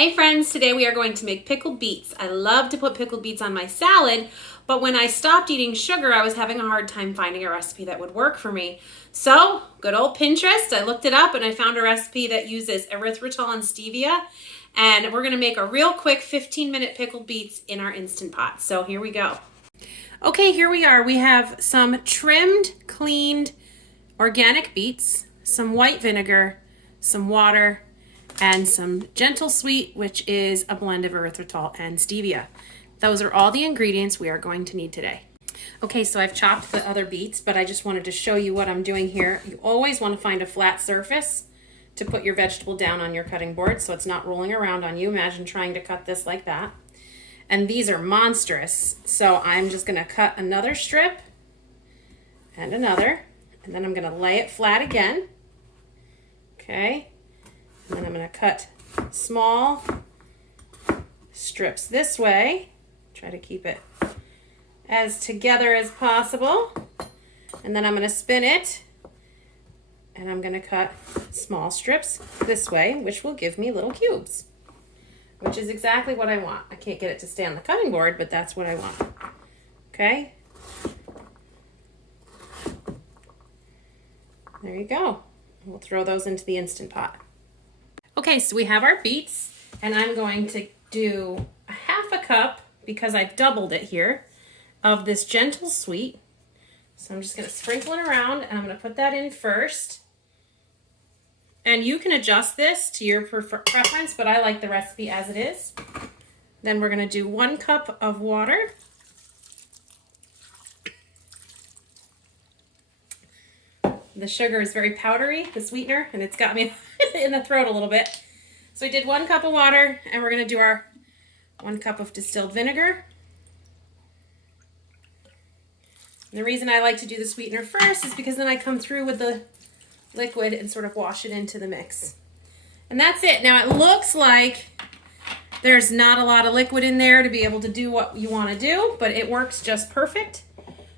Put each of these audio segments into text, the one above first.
Hey friends, today we are going to make pickled beets. I love to put pickled beets on my salad, but when I stopped eating sugar, I was having a hard time finding a recipe that would work for me. So, good old Pinterest, I looked it up and I found a recipe that uses erythritol and stevia, and we're gonna make a real quick 15-minute pickled beets in our Instant Pot. So here we go. Okay, here we are. We have some trimmed, cleaned, organic beets, some white vinegar, some water, and some gentle sweet, which is a blend of erythritol and stevia. Those are all the ingredients we are going to need today. Okay, so I've chopped the other beets, but I just wanted to show you what I'm doing here. You always want to find a flat surface to put your vegetable down on your cutting board so it's not rolling around on you. Imagine trying to cut this like that. And these are monstrous, so I'm just going to cut another strip and another, and then I'm going to lay it flat again. Okay. And then I'm going to cut small strips this way. Try to keep it as together as possible. And then I'm going to spin it. And I'm going to cut small strips this way, which will give me little cubes, which is exactly what I want. I can't get it to stay on the cutting board, but that's what I want. Okay? There you go. We'll throw those into the Instant Pot. Okay, so we have our beets, and I'm going to do a half a cup, because I doubled it here, of this gentle sweet. So I'm just going to sprinkle it around, and I'm going to put that in first. And you can adjust this to your preference, but I like the recipe as it is. Then we're going to do 1 cup of water. The sugar is very powdery, the sweetener, and it's got me in the throat a little bit. So we did 1 cup of water, and we're going to do our 1 cup of distilled vinegar. And the reason I like to do the sweetener first is because then I come through with the liquid and sort of wash it into the mix. And that's it. Now it looks like there's not a lot of liquid in there to be able to do what you want to do, but it works just perfect.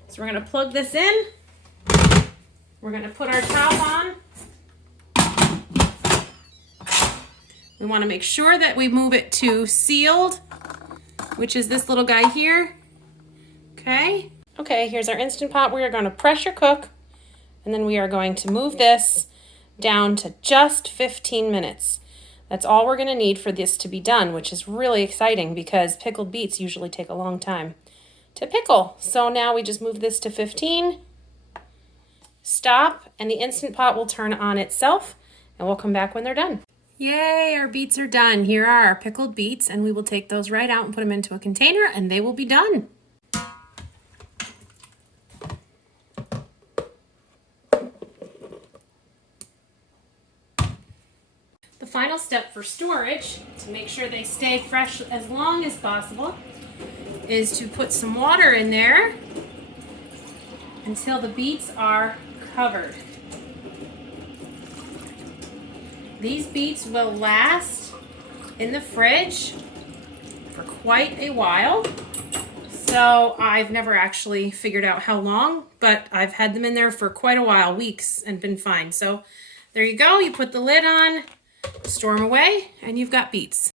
So we're going to plug this in. We're going to put our top on. We want to make sure that we move it to sealed, which is this little guy here. Okay. Okay, here's our Instant Pot. We are going to pressure cook, and then we are going to move this down to just 15 minutes. That's all we're going to need for this to be done, which is really exciting because pickled beets usually take a long time to pickle. So now we just move this to 15. Stop, and the Instant Pot will turn on itself, and we'll come back when they're done. Yay, our beets are done. Here are our pickled beets, and we will take those right out and put them into a container, and they will be done. The final step for storage, to make sure they stay fresh as long as possible, is to put some water in there until the beets are covered. These beets will last in the fridge for quite a while. So I've never actually figured out how long, but I've had them in there for quite a while, weeks, and been fine. So there you go. You put the lid on, store them away, and you've got beets.